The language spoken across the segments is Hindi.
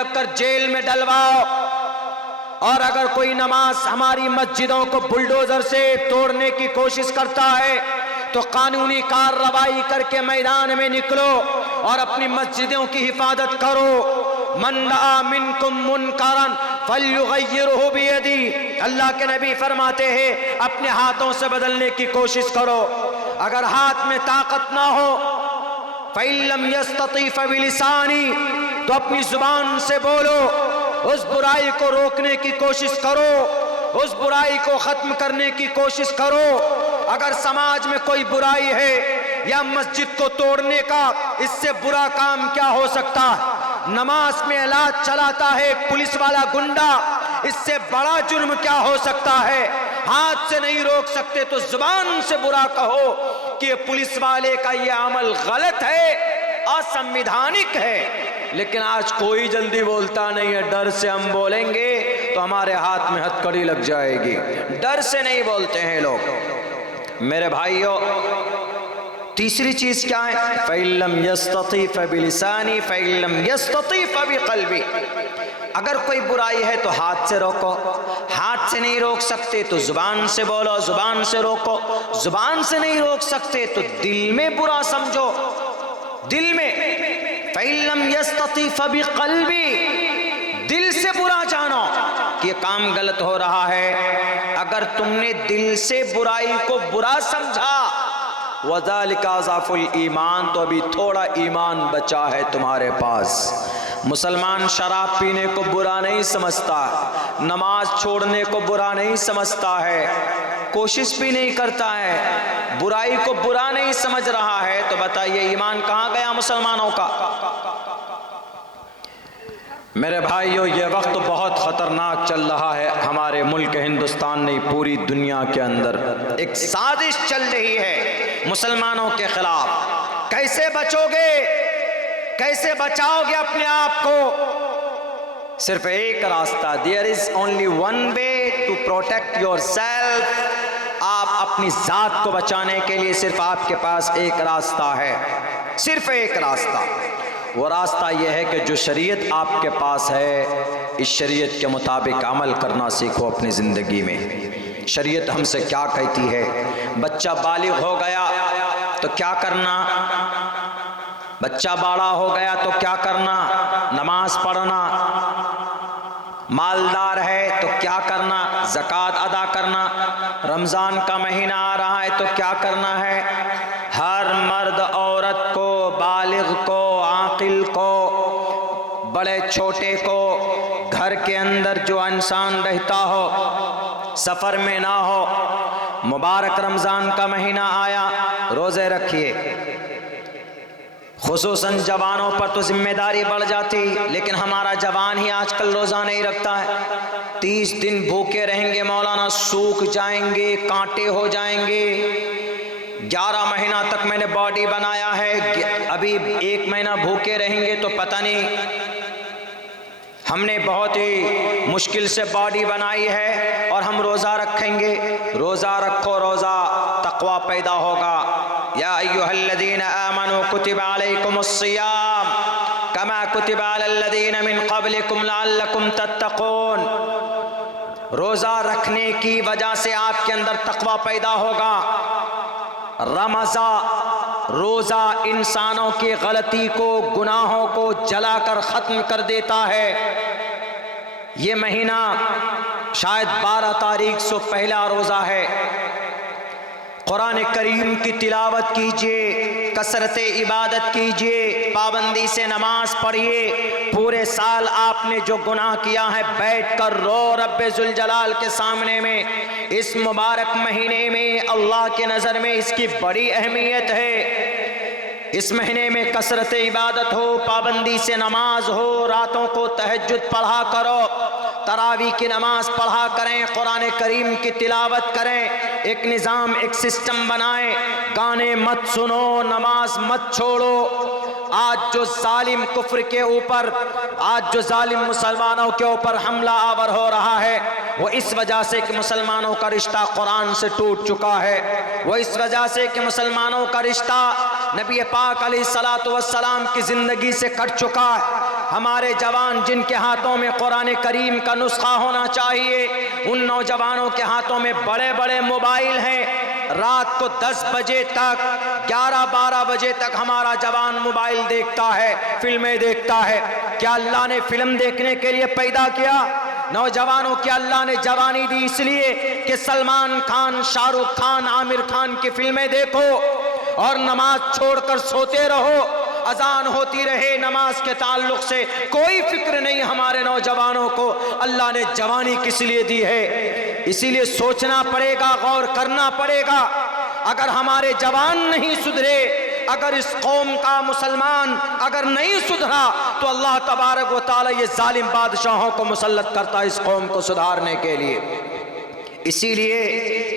लगकर जेल में डलवाओ। और अगर कोई नमाज हमारी मस्जिदों को बुलडोजर से तोड़ने की कोशिश करता है तो कानूनी कार्रवाई करके मैदान में निकलो और अपनी मस्जिदों की हिफाजत करो। मन रआ मिनकुम मुनकरन फल्युगय्यिरहु बियदी, अल्लाह के नबी फरमाते हैं अपने हाथों से बदलने की कोशिश करो। अगर हाथ में ताकत ना हो फइल्लम यस्तती फबिलिसानी, तो अपनी जुबान से बोलो, उस बुराई को रोकने की कोशिश करो, उस बुराई को खत्म करने की कोशिश करो। अगर समाज में कोई बुराई है या मस्जिद को तोड़ने का, इससे बुरा काम क्या हो सकता है? नमाज में इलाज चलाता है पुलिस वाला गुंडा, इससे बड़ा जुर्म क्या हो सकता है? हाथ से नहीं रोक सकते तो जुबान से बुरा कहो कि पुलिस वाले का ये अमल गलत है, असंवैधानिक है। लेकिन आज कोई जल्दी बोलता नहीं है, डर से हम बोलेंगे तो हमारे हाथ में हथकड़ी लग जाएगी, डर से नहीं बोलते हैं लोग। मेरे भाइयों, तीसरी चीज क्या है? फ़इल्लम यस्तती फ़बिलिसानी फ़इल्लम यस्तती फ़बिक़ल्बी। अगर कोई बुराई है तो हाथ से रोको, हाथ से नहीं रोक सकते तो जुबान से बोलो, जुबान से रोको, जुबान से नहीं रोक सकते तो दिल में बुरा समझो, दिल में। फ़इल्लम यस्तती फ़बिक़ल्बी, दिल से बुरा जानो कि ये काम गलत हो रहा है। अगर तुमने दिल से बुराई को बुरा समझा, वज़ालिका अज़ाफ़ुल ईमान, तो अभी थोड़ा ईमान बचा है तुम्हारे पास। मुसलमान शराब पीने को बुरा नहीं समझता, नमाज छोड़ने को बुरा नहीं समझता है, कोशिश भी नहीं करता है, बुराई को बुरा नहीं समझ रहा है, तो बताइए ईमान कहाँ गया मुसलमानों का? मेरे भाइयों, ये वक्त बहुत ख़तरनाक चल रहा है हमारे मुल्क हिंदुस्तान नहीं, पूरी दुनिया के अंदर एक साजिश चल रही है मुसलमानों के खिलाफ। कैसे बचोगे, कैसे बचाओगे अपने आप को? सिर्फ एक रास्ता, there is only one way to protect yourself. आप अपनी जात को बचाने के लिए सिर्फ आपके पास एक रास्ता है, सिर्फ एक रास्ता। वो रास्ता यह है कि जो शरीयत आपके पास है, इस शरीयत के मुताबिक अमल करना सीखो अपनी ज़िंदगी में। शरीयत हमसे क्या कहती है? बच्चा बालिग हो गया तो क्या करना, बच्चा बड़ा हो गया तो क्या करना? नमाज पढ़ना। मालदार है तो क्या करना? ज़कात अदा करना। रमज़ान का महीना आ रहा है तो क्या करना है? हर मर्द औरत को, बालिग को, आकिल को, बड़े छोटे को, घर के अंदर जो इंसान रहता हो, सफ़र में ना हो, मुबारक रमज़ान का महीना आया, रोज़े रखिए। खुसूसन जवानों पर तो जिम्मेदारी बढ़ जाती, लेकिन हमारा जवान ही आजकल रोज़ा नहीं रखता है। 30 दिन भूखे रहेंगे मौलाना, सूख जाएंगे, कांटे हो जाएंगे। 11 महीना तक मैंने बॉडी बनाया है, अभी 1 महीना भूखे रहेंगे तो पता नहीं। हमने बहुत ही मुश्किल से बॉडी बनाई है और हम रोज़ा रखेंगे। रोज़ा रखो, रोज़ा तक़वा पैदा होगा। या अय्युहल्लज़ीना आमनू कुतिबा अलैकुमुस्सियाम कमा कुतिबा अलल्लज़ीना मिन क़ब्लिकुम लअल्लकुम तत्तक़ून। रोज़ा रखने की वजह से आपके अंदर तक़वा पैदा होगा। रमज़ा, रोज़ा इंसानों की गलती को, गुनाहों को जलाकर ख़त्म कर देता है। ये महीना शायद 12 तारीख से पहला रोज़ा है। कुरान करीम की तिलावत कीजिए, कसरत इबादत कीजिए, पाबंदी से नमाज पढ़िए। पूरे साल आपने जो गुनाह किया है, बैठ कर रो रब्बे जुल जलाल के सामने में। इस मुबारक महीने में अल्लाह के नज़र में इसकी बड़ी अहमियत है। इस महीने में कसरत इबादत हो, पाबंदी से नमाज हो, रातों को तहज्जुद पढ़ा करो, तरावी की नमाज पढ़ा करें, कुरान करीम की तिलावत करें, एक निज़ाम, एक सिस्टम बनाएं। गाने मत सुनो, नमाज मत छोड़ो। आज जो जालिम कुफ्र के ऊपर, आज जो जालिम मुसलमानों के ऊपर हमला आवर हो रहा है, वो इस वजह से कि मुसलमानों का रिश्ता कुरान से टूट चुका है। वो इस वजह से कि मुसलमानों का रिश्ता नबी पाक अलैहिस्सलातु वस्सलाम की ज़िंदगी से कट चुका है। हमारे जवान जिनके हाथों में कुरान करीम का नुस्खा होना चाहिए, उन नौजवानों के हाथों में बड़े बड़े मोबाइल हैं। रात को 10 बजे तक, 11-12 बजे तक हमारा जवान मोबाइल देखता है, फिल्में देखता है। क्या अल्लाह ने फिल्म देखने के लिए पैदा किया? नौजवानों की अल्लाह ने जवानी दी इसलिए कि सलमान खान, शाहरुख खान, आमिर खान की फिल्में देखो और नमाज छोड़कर सोते रहो। अजान होती रहे, नमाज के ताल्लुक से कोई फिक्र नहीं हमारे नौजवानों को। अल्लाह ने जवानी किस लिए दी है? इसीलिए सोचना पड़ेगा, गौर करना पड़ेगा। अगर हमारे जवान नहीं सुधरे, अगर इस कौम का मुसलमान अगर नहीं सुधरा, तो अल्लाह तबारक व तआला ये जालिम बादशाहों को मुसल्लत करता है इस कौम को सुधारने के लिए। इसीलिए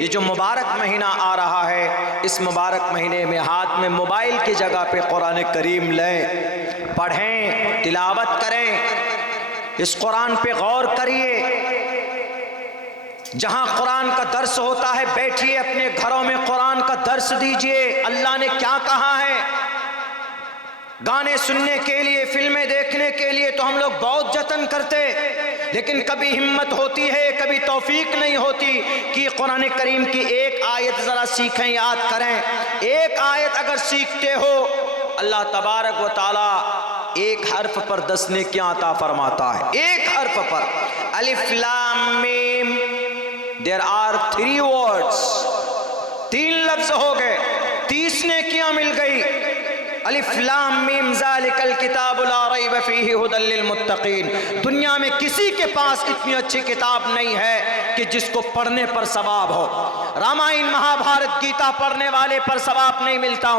ये जो मुबारक महीना आ रहा है, इस मुबारक महीने में हाथ में मोबाइल की जगह पे कुरान करीम लें, पढ़ें, तिलावत करें, इस कुरान पे गौर करिए। जहां कुरान का दर्स होता है बैठिए, अपने घरों में कुरान का दर्स दीजिए। अल्लाह ने क्या कहा है? गाने सुनने के लिए, फिल्में देखने के लिए तो हम लोग बहुत जतन करते, लेकिन कभी हिम्मत होती है, कभी तौफीक नहीं होती कि कुरान करीम की एक आयत ज़रा सीखें, याद करें। एक आयत अगर सीखते हो, अल्लाह तबारक व तआला एक हर्फ पर 10 नेकियां अता फरमाता है। एक हर्फ पर, अलिफ लाम मीम, देयर आर 3 वर्ड्स, 3 लफ्ज हो गए, 30 नेकियां मिल गई। अलिफ लाम मीम ज़ालिकल किताबु ला रैब फीहि हुदल लिल मुत्तकीन। दुनिया में किसी के पास इतनी अच्छी किताब नहीं है कि जिसको पढ़ने पर सवाब हो। रामायण, महाभारत, गीता पढ़ने वाले पर सवाब नहीं मिलता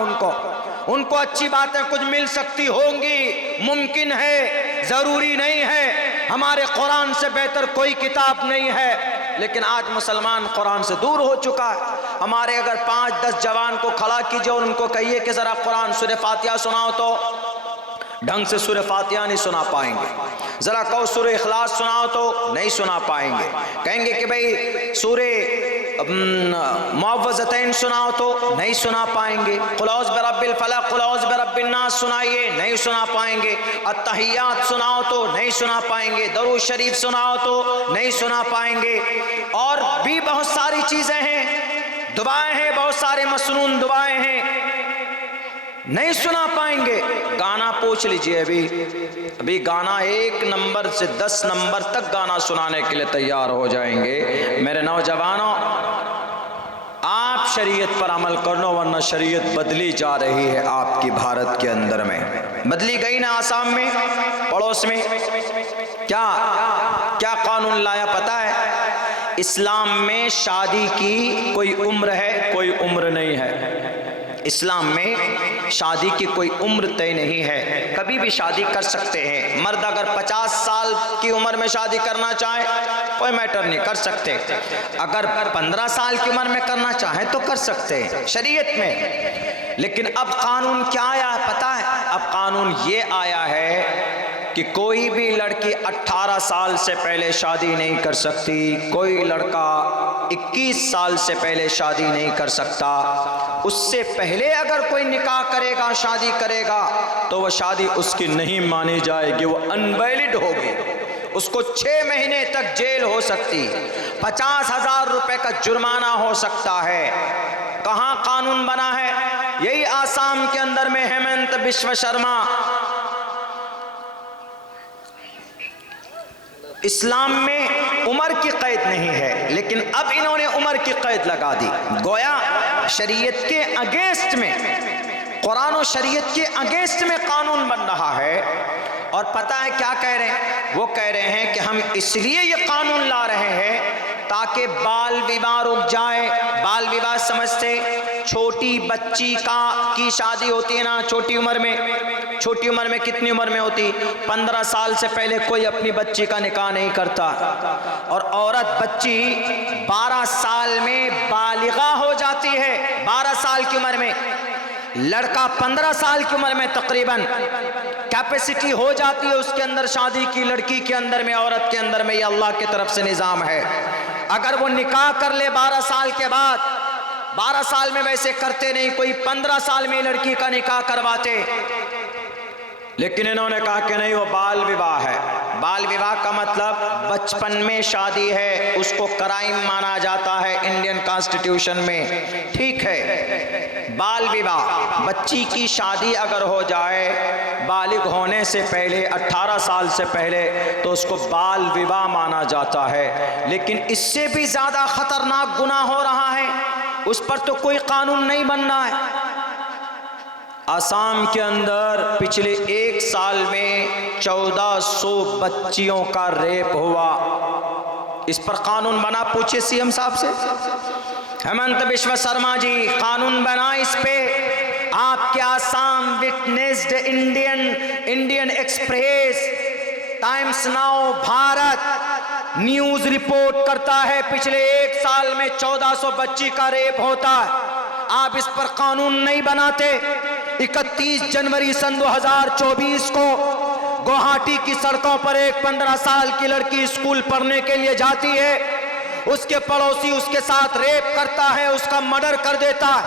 उनको अच्छी बातें कुछ मिल सकती होंगी, मुमकिन है, ज़रूरी नहीं है। हमारे कुरान से बेहतर कोई किताब नहीं है, लेकिन आज मुसलमान कुरान से दूर हो चुका है। हमारे अगर 5-10 जवान को खड़ा कीजिए और उनको कहिए कि ज़रा कुरान सूरह फातिहा सुनाओ, तो ढंग से सूरह फातिहा नहीं सुना पाएंगे। ज़रा कहो सूरह इखलास सुनाओ, तो नहीं सुना पाएंगे। कहेंगे कि भाई सूरह मुअव्वज़तैन सुनाओ, तो नहीं सुना पाएंगे। कुल औज़ बिरब्बिल फलक, कुल औज़ बिरब्बिन नास सुनाइए, नहीं सुना पाएंगे। अत्तहियात सुनाओ तो नहीं सुना पाएंगे। दरूद शरीफ सुनाओ तो नहीं सुना पाएंगे। और भी बहुत सारी चीज़ें हैं, दुआएं हैं, बहुत सारे मसनून दुआएं हैं, नहीं सुना पाएंगे। गाना पूछ लीजिए, अभी गाना 1 नंबर से 10 नंबर तक गाना सुनाने के लिए तैयार हो जाएंगे। मेरे नौजवानों, आप शरीयत पर अमल कर लो, वरना शरीयत बदली जा रही है आपकी भारत के अंदर में। बदली गई ना आसाम में, पड़ोस में। क्या कानून लाया पता है? इस्लाम में शादी की कोई उम्र है, कोई उम्र नहीं है। इस्लाम में शादी की कोई उम्र तय नहीं है, कभी भी शादी कर सकते हैं। मर्द अगर 50 साल की उम्र में शादी करना चाहे, कोई मैटर नहीं, कर सकते। अगर 15 साल की उम्र में करना चाहे तो कर सकते हैं शरीयत में। लेकिन अब कानून क्या आया है पता है? अब कानून ये आया है कि कोई भी लड़की 18 साल से पहले शादी नहीं कर सकती, कोई लड़का 21 साल से पहले शादी नहीं कर सकता। उससे पहले अगर कोई निकाह करेगा, शादी करेगा, तो वह शादी उसकी नहीं मानी जाएगी, वो अनवैलिड होगी। उसको 6 महीने तक जेल हो सकती, 50,000 रुपए का जुर्माना हो सकता है। कहाँ कानून बना है? यही आसाम के अंदर में हेमंत बिश्व शर्मा। इस्लाम में उम्र की कैद नहीं है, लेकिन अब इन्होंने उम्र की कैद लगा दी। गोया शरीयत के अगेंस्ट में, कुरान और शरीयत के अगेंस्ट में कानून बन रहा है। और पता है क्या कह रहे हैं? वो कह रहे हैं कि हम इसलिए ये कानून ला रहे हैं ताकि बाल विवाह रुक जाए। बाल विवाह समझते, छोटी बच्ची की शादी होती है ना छोटी उम्र में। छोटी उम्र में कितनी उम्र में होती? 15 साल से पहले कोई अपनी बच्ची का निकाह नहीं करता। और औरत बच्ची 12 साल में बालिगा हो जाती है, 12 साल की उम्र में। लड़का 15 साल की उम्र में तकरीबन कैपेसिटी हो जाती है उसके अंदर शादी की, लड़की के अंदर में, औरत के अंदर में। ये अल्लाह की तरफ से निज़ाम है। अगर वो निकाह कर ले 12 साल के बाद, 12 साल में वैसे करते नहीं, कोई 15 साल में लड़की का निकाह करवाते, लेकिन इन्होंने कहा कि नहीं, वो बाल विवाह है। बाल विवाह का मतलब बचपन में शादी है, उसको क्राइम माना जाता है इंडियन कॉन्स्टिट्यूशन में। ठीक है, बाल विवाह, बच्ची की शादी अगर हो जाए बालिग होने से पहले, 18 साल से पहले, तो उसको बाल विवाह माना जाता है। लेकिन इससे भी ज़्यादा खतरनाक गुनाह हो रहा है, उस पर तो कोई कानून नहीं बनना है। असम के अंदर पिछले 1 साल में 1400 बच्चियों का रेप हुआ। इस पर कानून बना? पूछिए सीएम साहब से, हेमंत बिश्व शर्मा जी, कानून बना इस पे? आपके Assam witnessed Indian express, times now Bharat news report करता है पिछले 1 साल में 1400 बच्ची का रेप होता है। आप इस पर कानून नहीं बनाते? 31 जनवरी सन 2024 को गुवाहाटी की सड़कों पर एक 15 साल की लड़की स्कूल पढ़ने के लिए जाती है, उसके पड़ोसी उसके साथ रेप करता है, उसका मर्डर कर देता है।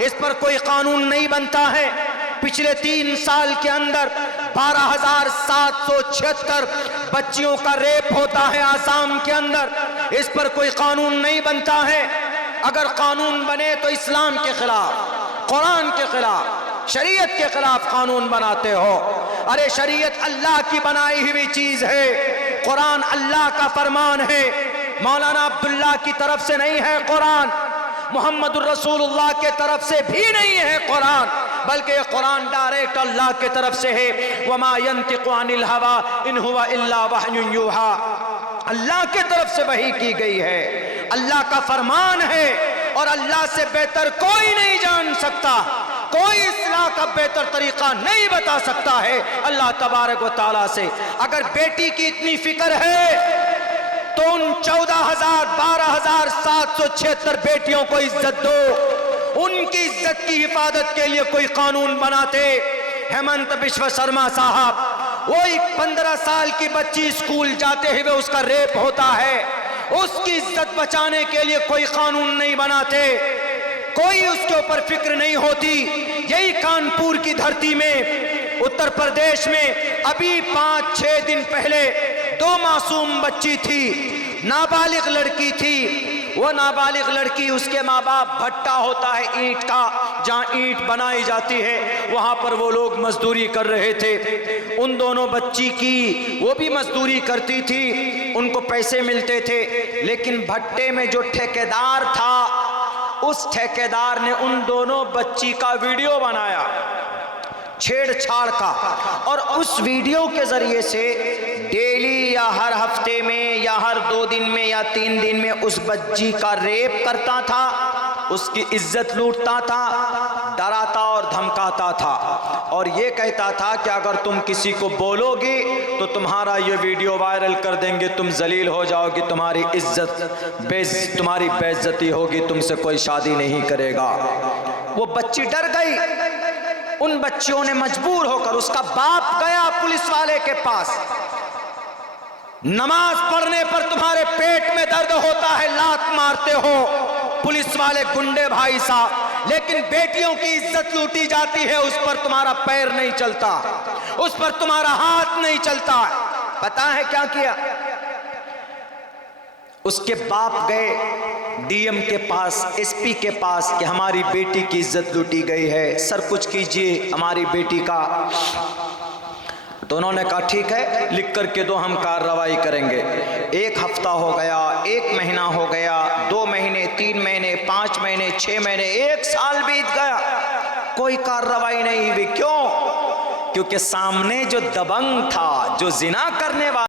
इस पर कोई कानून नहीं बनता है। पिछले 3 साल के अंदर 12,776 बच्चियों का रेप होता है आसाम के अंदर। इस पर कोई कानून नहीं बनता है। अगर कानून बने तो इस्लाम के खिलाफ, कुरान के खिलाफ, शरीयत के खिलाफ कानून बनाते हो। अरे शरीयत अल्लाह की बनाई हुई चीज है, कुरान अल्लाह का फरमान है। मौलाना अब्दुल्ला की तरफ से नहीं है कुरान, मोहम्मदुर रसूलुल्लाह के तरफ से भी नहीं है कुरान, बल्कि ये कुरान डायरेक्ट अल्लाह के तरफ से है। वमा यंतिकु अनिल हवा इन हुवा इल्ला वह्युन यूहा, अल्लाह के तरफ से वही की गई है, अल्लाह का फरमान है। और अल्लाह से बेहतर कोई नहीं जान सकता, कोई इस्लाह का बेहतर तरीका नहीं बता सकता है अल्लाह तबारक व तआला से। अगर बेटी की इतनी फिक्र है तो उन 12,776 बेटियों को इज्जत दो, उनकी इज्जत की हिफाजत के लिए कोई कानून बनाते। हेमंत बिश्व शर्मा साहब, वो एक 15 साल की बच्ची स्कूल जाते हुए उसका रेप होता है, उसकी इज्जत बचाने के लिए कोई कानून नहीं बनाते, कोई उसके ऊपर फिक्र नहीं होती। यही कानपुर की धरती में, उत्तर प्रदेश में अभी 5-6 दिन पहले 2 मासूम बच्ची थी, नाबालिग लड़की थी। वो नाबालिग लड़की, उसके माँ बाप, भट्टा होता है ईंट का, जहाँ ईंट बनाई जाती है, वहाँ पर वो लोग मजदूरी कर रहे थे। उन दोनों बच्ची की, वो भी मजदूरी करती थी, उनको पैसे मिलते थे। लेकिन भट्टे में जो ठेकेदार था, उस ठेकेदार ने उन दोनों बच्ची का वीडियो बनाया छेड़छाड़ का, और उस वीडियो के जरिए से डेली या हर हफ्ते में या हर 2 दिन में या 3 दिन में उस बच्ची का रेप करता था, उसकी इज्जत लूटता था, डराता और धमकाता था, और ये कहता था कि अगर तुम किसी को बोलोगी तो तुम्हारा ये वीडियो वायरल कर देंगे, तुम जलील हो जाओगी, तुम्हारी इज्जत तुम्हारी बेइज्जती होगी, तुमसे कोई शादी नहीं करेगा। वो बच्ची डर गई। उन बच्चियों ने मजबूर होकर, उसका बाप गया पुलिस वाले के पास, नमाज पढ़ने पर तुम्हारे पेट में दर्द होता है, लात मारते हो पुलिस वाले गुंडे भाई साहब, लेकिन बेटियों की इज्जत लूटी जाती है, उस पर तुम्हारा पैर नहीं चलता, उस पर तुम्हारा हाथ नहीं चलता। पता है क्या किया? उसके बाप गए डीएम के पास, एसपी के पास कि हमारी बेटी की इज्जत लूटी गई है, सर कुछ कीजिए हमारी बेटी का। तो उन्होंने कहा ठीक है, लिख करके दो, हम कार्रवाई करेंगे। 1 हफ्ता हो गया, 1 महीना हो गया, 2 महीने, 3 महीने, 5 महीने, 6 महीने, 1 साल बीत गया, कोई कार्रवाई नहीं हुई। क्यों? क्योंकि सामने जो दबंग था, जो जिना करने वाला